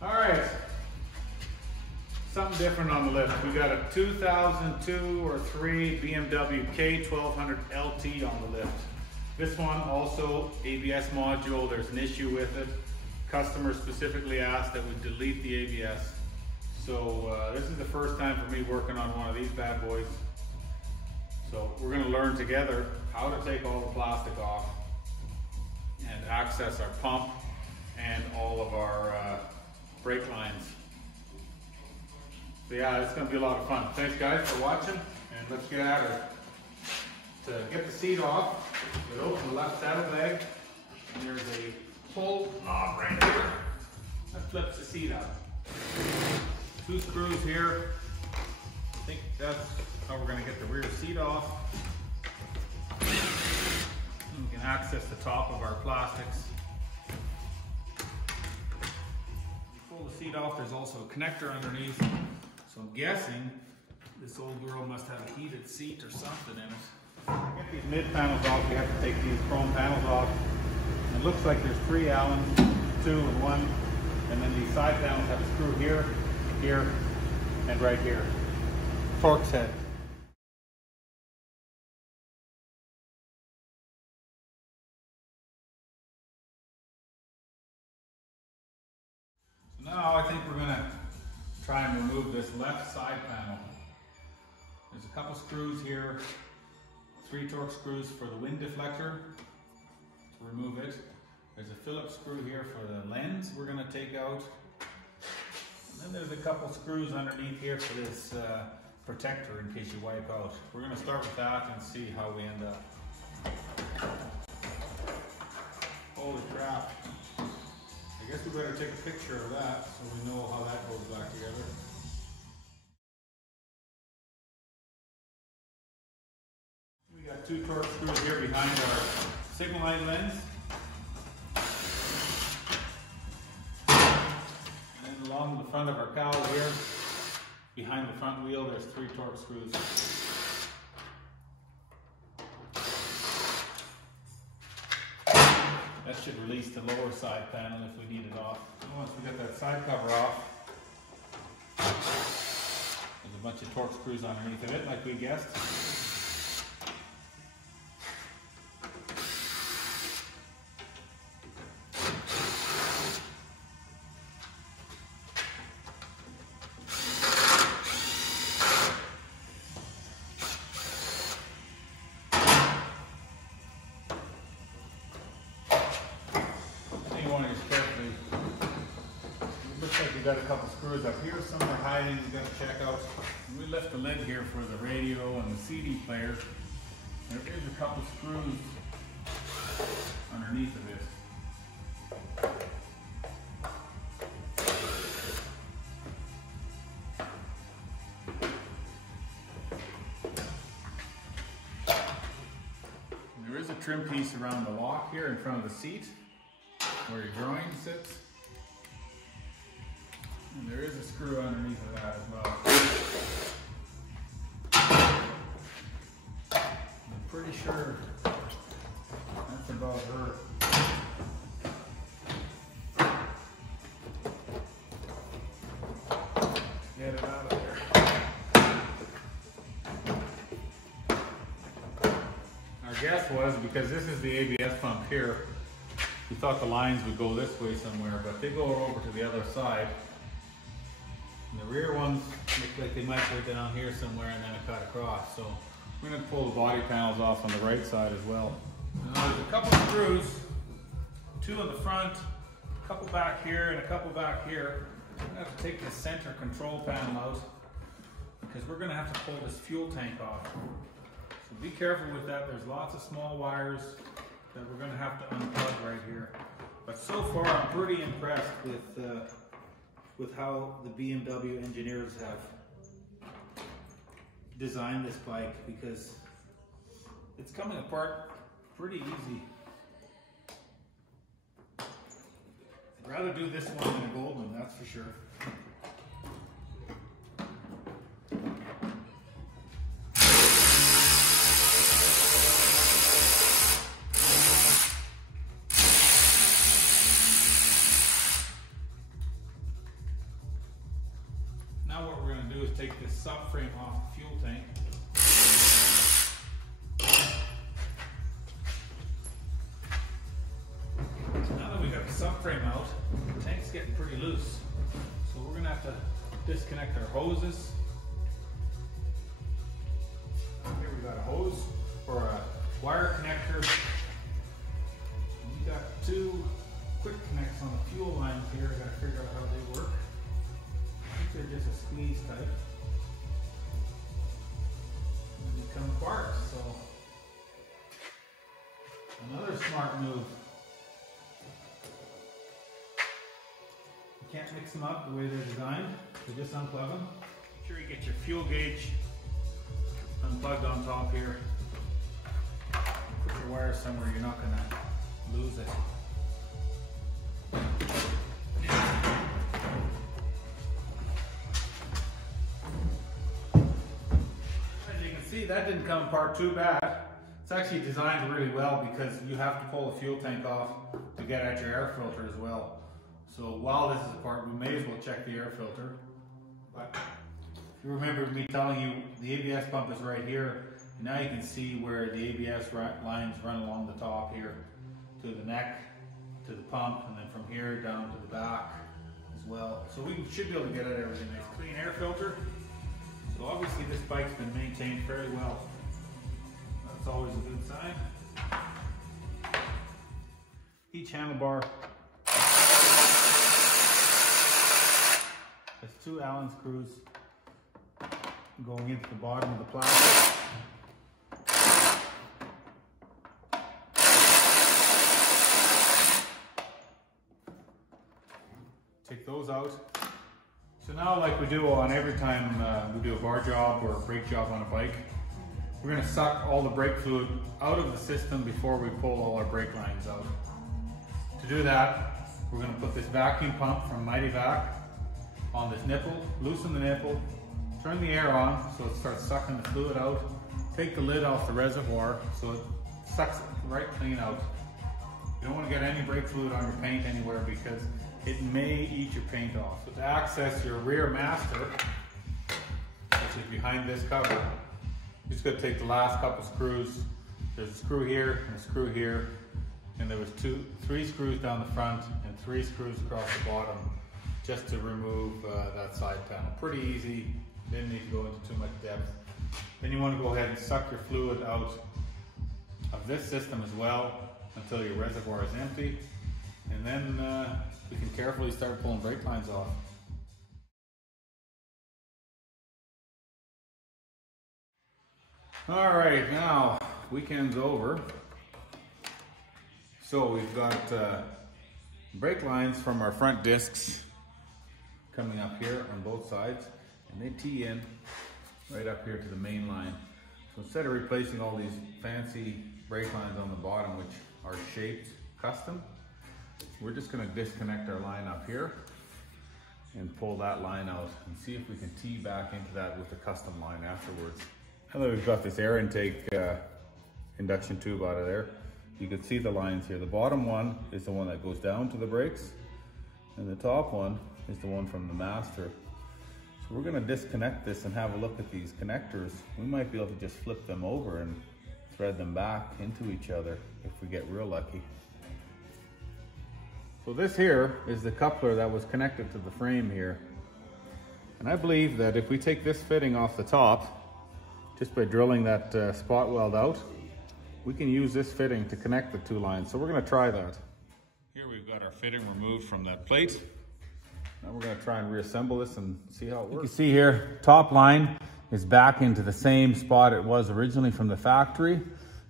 All right, something different on the lift. We got a 2002 or 3 BMW K1200lt on the lift. This one also ABS module. There's an issue with it. Customer specifically asked that we delete the ABS. So this is the first time for me working on one of these bad boys. So we're going to learn together how to take all the plastic off and access our pump and all of our brake lines. So yeah, it's going to be a lot of fun. Thanks guys for watching, and let's get at it. To get the seat off, you open the left saddlebag, and there's a pull knob right here that flips the seat up. 2 screws here. I think that's how we're going to get the rear seat off. And we can access the top of our plastics. You pull the seat off, there's also a connector underneath. So I'm guessing this old girl must have a heated seat or something in it. To get these mid panels off, we have to take these chrome panels off. It looks like there's 3 Allen, 2 and 1, and then these side panels have a screw here, here, and right here. Torx head. So now I think we're going to try and remove this left side panel. There's a couple screws here. 3 Torx screws for the wind deflector to remove it. There's a Phillips screw here for the lens we're going to take out. And then there's a couple screws underneath here for this protector in case you wipe out. We're going to start with that and see how we end up. Holy crap. I guess we better take a picture of that so we know how that goes back together. We got 2 Torx screws here behind our signal light lens. And then along the front of our cowl here, behind the front wheel, there's 3 Torx screws. That should release the lower side panel if we need it off. And once we get that side cover off, there's a bunch of Torx screws underneath of it, like we guessed. Got a couple screws up here, some are hiding, we got to check out. We left the lid here for the radio and the CD player. There is a couple screws underneath of it. And there is a trim piece around the lock here in front of the seat where your groin sits. And there is a screw underneath of that as well. I'm pretty sure that's about her. Get it out of there. Our guess was, because this is the ABS pump here, we thought the lines would go this way somewhere, but they go over to the other side. And the rear ones look like they might go down here somewhere and then it cut across. So we're going to pull the body panels off on the right side as well. Now there's a couple of screws, 2 in the front, a couple back here and a couple back here. I'm going to have to take the center control panel out because we're going to have to pull this fuel tank off. So be careful with that. There's lots of small wires that we're going to have to unplug right here. But so far I'm pretty impressed with how the BMW engineers have designed this bike, because it's coming apart pretty easy. I'd rather do this one than a gold one, that's for sure. is take this subframe off the fuel tank. Now that we got the subframe out, the tank's getting pretty loose. So we're gonna have to disconnect our hoses. Here we got a hose for a wire connector. We got two quick connects on the fuel lines here. I gotta figure out how they work. I think they're just a squeeze type. And they come apart, so another smart move. You can't mix them up the way they're designed, so just unplug them. Make sure you get your fuel gauge unplugged on top here. Put your wire somewhere you're not going to lose it. As you can see, that didn't come apart too bad. It's actually designed really well because you have to pull the fuel tank off to get at your air filter as well. So while this is apart, we may as well check the air filter. But if you remember me telling you the ABS pump is right here, now you can see where the ABS lines run along the top here to the neck, to the pump, and then from here down to the back as well. So we should be able to get at everything. Nice clean air filter. So obviously this bike's been maintained fairly well. That's always a good sign. Each handlebar has two Allen screws going into the bottom of the plastic. Take those out. So now, like we do on every time we do a bar job or a brake job on a bike, we're going to suck all the brake fluid out of the system before we pull all our brake lines out. To do that, we're going to put this vacuum pump from Mighty Vac on this nipple, loosen the nipple, turn the air on so it starts sucking the fluid out, take the lid off the reservoir so it sucks it right clean out. You don't want to get any brake fluid on your paint anywhere because it may eat your paint off. So to access your rear master, which is behind this cover, you're just going to take the last couple screws. There's a screw here and a screw here, and there was three screws down the front and 3 screws across the bottom just to remove that side panel. Pretty easy, didn't need to go into too much depth. Then you want to go ahead and suck your fluid out of this system as well until your reservoir is empty, and then we can carefully start pulling brake lines off. All right, now weekend's over. So we've got brake lines from our front discs coming up here on both sides, and they tee in right up here to the main line. So instead of replacing all these fancy brake lines on the bottom, which are shaped custom, we're just going to disconnect our line up here and pull that line out and see if we can tee back into that with the custom line afterwards. Now that we've got this air intake induction tube out of there, you can see the lines here. The bottom one is the one that goes down to the brakes, and the top one is the one from the master. So we're going to disconnect this and have a look at these connectors. We might be able to just flip them over and thread them back into each other if we get real lucky. So this here is the coupler that was connected to the frame here. And I believe that if we take this fitting off the top, just by drilling that spot weld out, we can use this fitting to connect the two lines. So we're going to try that. Here we've got our fitting removed from that plate. Now we're going to try and reassemble this and see how it works. You can see here, top line is back into the same spot it was originally from the factory.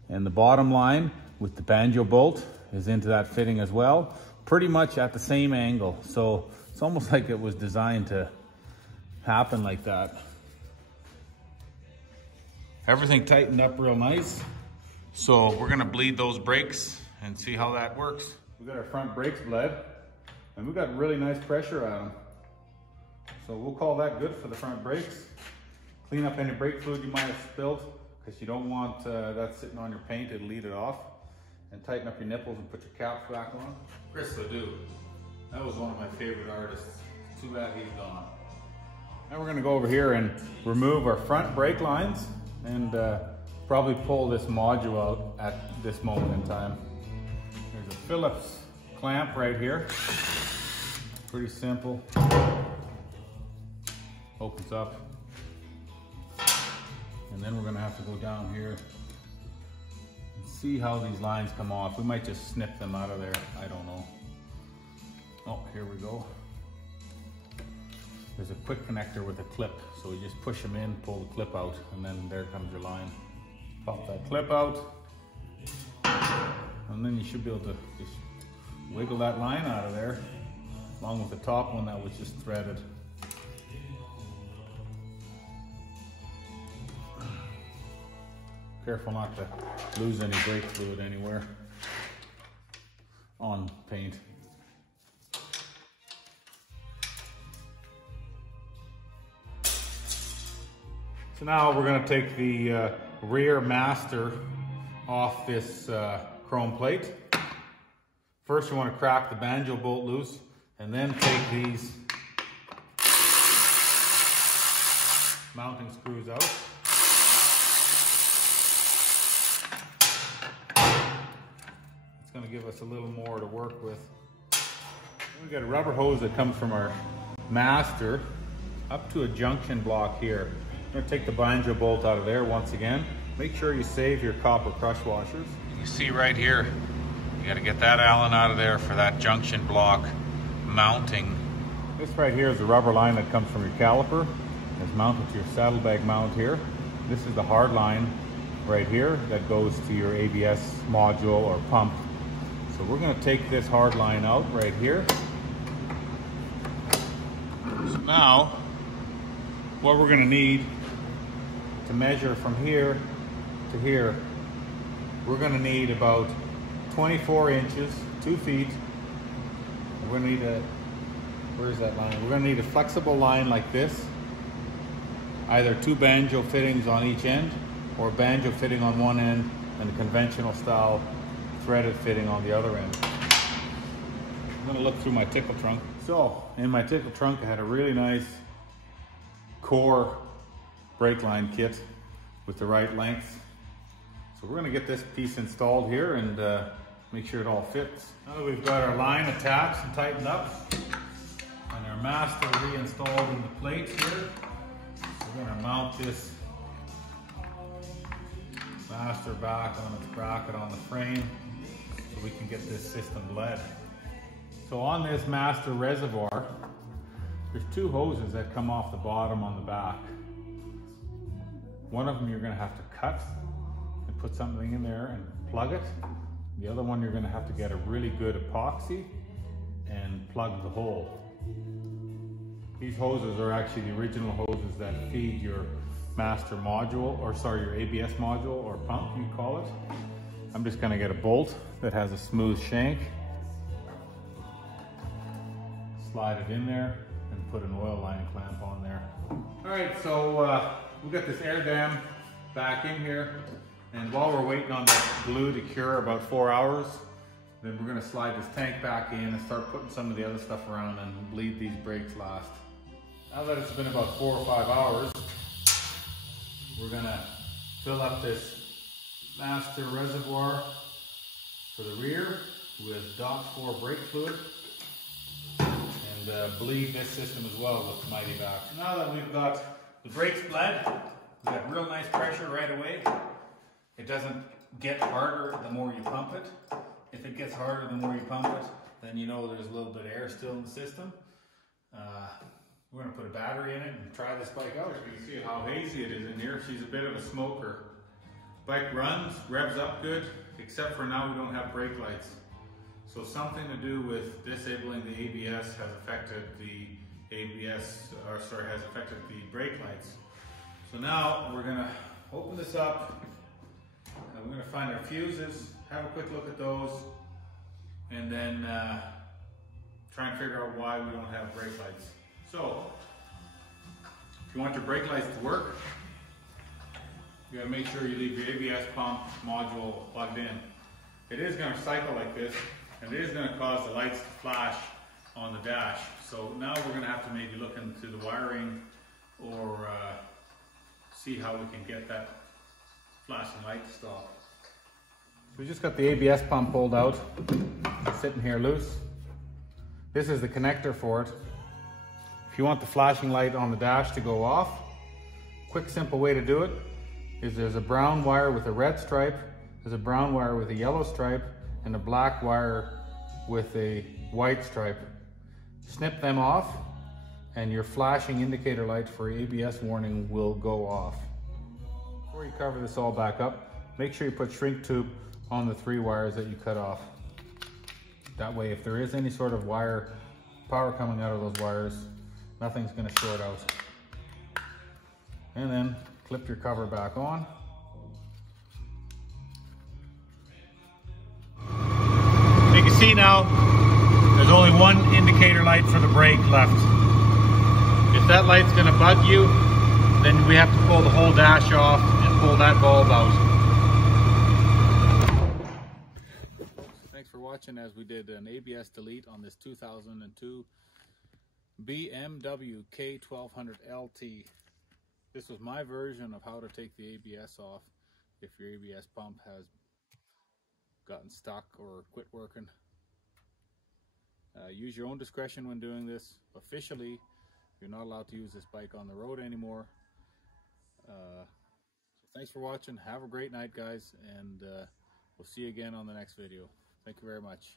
And the bottom line with the banjo bolt is into that fitting as well. Pretty much at the same angle. So it's almost like it was designed to happen like that. Everything tightened up real nice. So we're gonna bleed those brakes and see how that works. We got our front brakes bled, and we got really nice pressure on them. So we'll call that good for the front brakes. Clean up any brake fluid you might have spilled, because you don't want that sitting on your paint, it'll lead it off. And tighten up your nipples and put your caps back on. Chris Ledoux, that was one of my favorite artists. Too bad he's gone. Now we're going to go over here and remove our front brake lines and probably pull this module out at this moment in time. There's a Phillips clamp right here. Pretty simple. Opens up. And then we're going to have to go down here and see how these lines come off. We might just snip them out of there. I don't know. Oh, here we go. There's a quick connector with a clip. So you just push them in, pull the clip out, and then there comes your line. Pop that clip out. And then you should be able to just wiggle that line out of there, along with the top one that was just threaded. Careful not to lose any brake fluid anywhere on paint. So now we're going to take the rear master off this chrome plate. First you want to crack the banjo bolt loose and then take these mounting screws out. It's going to give us a little more to work with. We've got a rubber hose that comes from our master up to a junction block here. I'm going to take the banjo bolt out of there once again. Make sure you save your copper crush washers. You see right here, you got to get that Allen out of there for that junction block mounting. This right here is the rubber line that comes from your caliper. It's mounted to your saddlebag mount here. This is the hard line right here that goes to your ABS module or pump. So we're going to take this hard line out right here. So now, what we're going to need to measure from here to here, we're going to need about 24 inches, 2 feet. We're going to need a, where's that line? We're going to need a flexible line like this. Either 2 banjo fittings on each end, or a banjo fitting on one end and a conventional style threaded fitting on the other end. I'm going to look through my tickle trunk. So, in my tickle trunk I had a really nice core brake line kit with the right length. So we're going to get this piece installed here and make sure it all fits. Now that we've got our line attached and tightened up and our master reinstalled in the plates here, we're going to mount this master back on its bracket on the frame so we can get this system led. So on this master reservoir, there's 2 hoses that come off the bottom on the back. One of them you're going to have to cut and put something in there and plug it. The other one you're going to have to get a really good epoxy and plug the hole. These hoses are actually the original hoses that feed your master module, or sorry, your ABS module or pump, you call it. I'm just going to get a bolt that has a smooth shank, slide it in there, and put an oil line clamp on there. All right, so we've got this air dam back in here, and while we're waiting on that glue to cure about 4 hours, then we're going to slide this tank back in and start putting some of the other stuff around and bleed these brakes last. Now that it's been about 4 or 5 hours, we're going to fill up this master reservoir for the rear with DOT 4 brake fluid and bleed this system as well with Mighty Vac. Now that we've got the brakes bled, we've got real nice pressure right away. It doesn't get harder the more you pump it. If it gets harder the more you pump it, then you know there's a little bit of air still in the system. We're going to put a battery in it and try this bike out. You can see how hazy it is in here. She's a bit of a smoker. Bike runs, revs up good, except for now we don't have brake lights. So something to do with disabling the ABS has affected the has affected the brake lights. So now we're going to open this up and we're going to find our fuses, have a quick look at those, and then try and figure out why we don't have brake lights. So, if you want your brake lights to work, you gotta make sure you leave your ABS pump module plugged in. It is gonna cycle like this, and it is gonna cause the lights to flash on the dash. So now we're gonna have to maybe look into the wiring or see how we can get that flashing light to stop. So we just got the ABS pump pulled out, it's sitting here loose. This is the connector for it. If you want the flashing light on the dash to go off, quick simple way to do it is there's a brown wire with a red stripe, there's a brown wire with a yellow stripe, and a black wire with a white stripe. Snip them off and your flashing indicator light for ABS warning will go off. Before you cover this all back up, make sure you put shrink tube on the 3 wires that you cut off. That way if there is any sort of wire, power coming out of those wires, nothing's going to short out. And then clip your cover back on. You can see now there's only one indicator light for the brake left. If that light's going to bug you, then we have to pull the whole dash off and pull that bulb out. Thanks for watching as we did an ABS delete on this 2002 BMW K1200lt. This was my version of how to take the ABS off if your ABS pump has gotten stuck or quit working. Use your own discretion when doing this. Officially, you're not allowed to use this bike on the road anymore. So thanks for watching. Have a great night, guys, and we'll see you again on the next video. Thank you very much.